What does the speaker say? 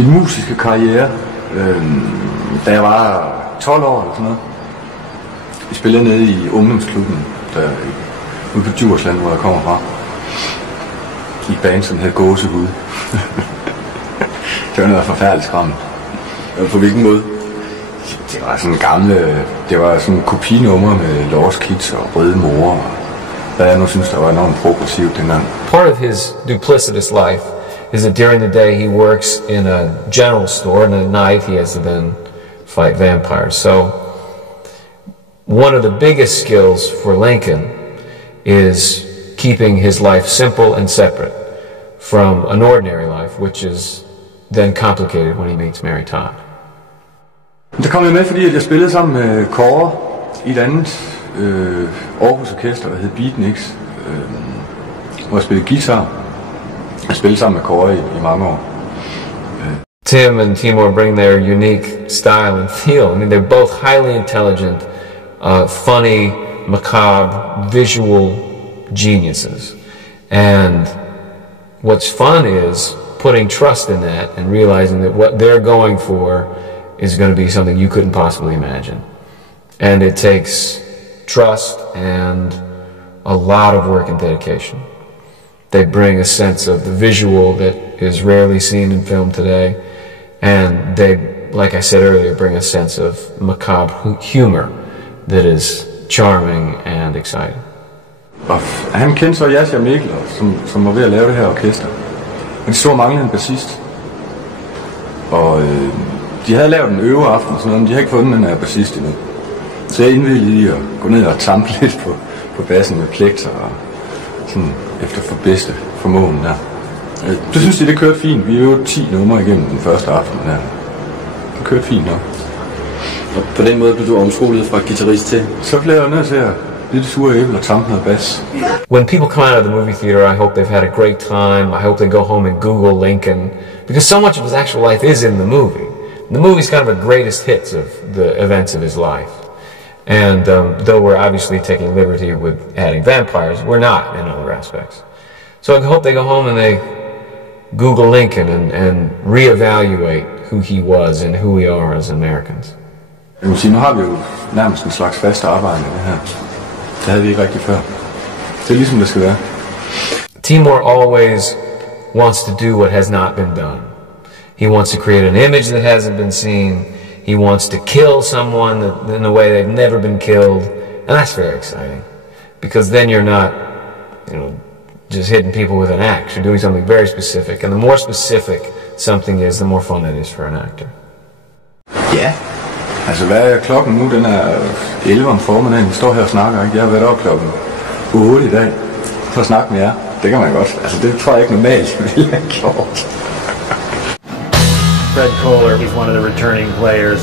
Min musiske karriere, da jeg var 12 år eller sådan noget. Jeg spillede nede i ungdomsklubben, ude på Djursland, hvor jeg kommer fra. I et band, som hed Gåsehud. Det var noget forfærdeligt skræmmende. På hvilken måde? Det var sådan gamle, det var sådan kopinummer med Lost Kids og Røde Mor. Og hvad jeg nu synes, der var enormt progressivt dengang. Part of his duplicitous life is that during the day he works in a general store, and at night he has to then fight vampires. So one of the biggest skills for Lincoln is keeping his life simple and separate from an ordinary life, which is then complicated when he meets Mary Todd. Der kom jeg med, fordi at jeg spillede sammen med Kåre i et andet Aarhus Orkester, der hed Beatniks, hvor jeg spillede guitar. Jeg spillede sammen med Kåre i mange år. Tim and Timur bring their unique style and feel. I mean, they're both highly intelligent, funny, macabre, visual geniuses. And what's fun is putting trust in that and realizing that what they're going for is going to be something you couldn't possibly imagine. And it takes trust and a lot of work and dedication. They bring a sense of the visual that is rarely seen in film today, and they, like I said earlier, bring a sense of macabre humor that is charming and exciting. Og han kendte så Jascha Mikler, som var ved at lave det her orkester. Og de så manglede en bassist. Og de havde lavet en øveaften, men de havde ikke fundet den her bassist endnu. Så jeg indvilligede i at gå ned og tampe lidt på bassen med plekter og sådan efter for bedste formåen der. Det synes jeg, det kørte fint. Vi øvede 10 numre igennem den første aften der. Det kørte fint nok. Og på den måde blev du omskolet fra guitarist til? Så blev jeg nødt til at lidt sure æble og tampe noget bas. When people come out of the movie theater, I hope they've had a great time. I hope they go home and Google Lincoln, because so much of his actual life is in the movie. The movie's kind of the greatest hits of the events of his life. And though we're obviously taking liberty with adding vampires, we're not in other aspects. So I hope they go home and they Google Lincoln and reevaluate who he was and who we are as Americans. Jeg må sige, nu har vi jo nærmest en slags fast arbejde med det her. Det havde vi ikke rigtig før. Det er ligesom det skal være. Timur always wants to do what has not been done. He wants to create an image that hasn't been seen. He wants to kill someone in a way they've never been killed. And that's very exciting. Because then you're not, just hitting people with an axe. You're doing something very specific. And the more specific something is, the more fun it is for an actor. Ja. Altså, hvad er klokken nu? Den er 11 om formiddagen. Vi står her og snakker, ikke? Jeg har været oppe klokken 8 i dag for at snakke med jer. Det kan man godt. Altså, det tror jeg ikke normalt, ville have gjort. Fred Koehler, he's one of the returning players.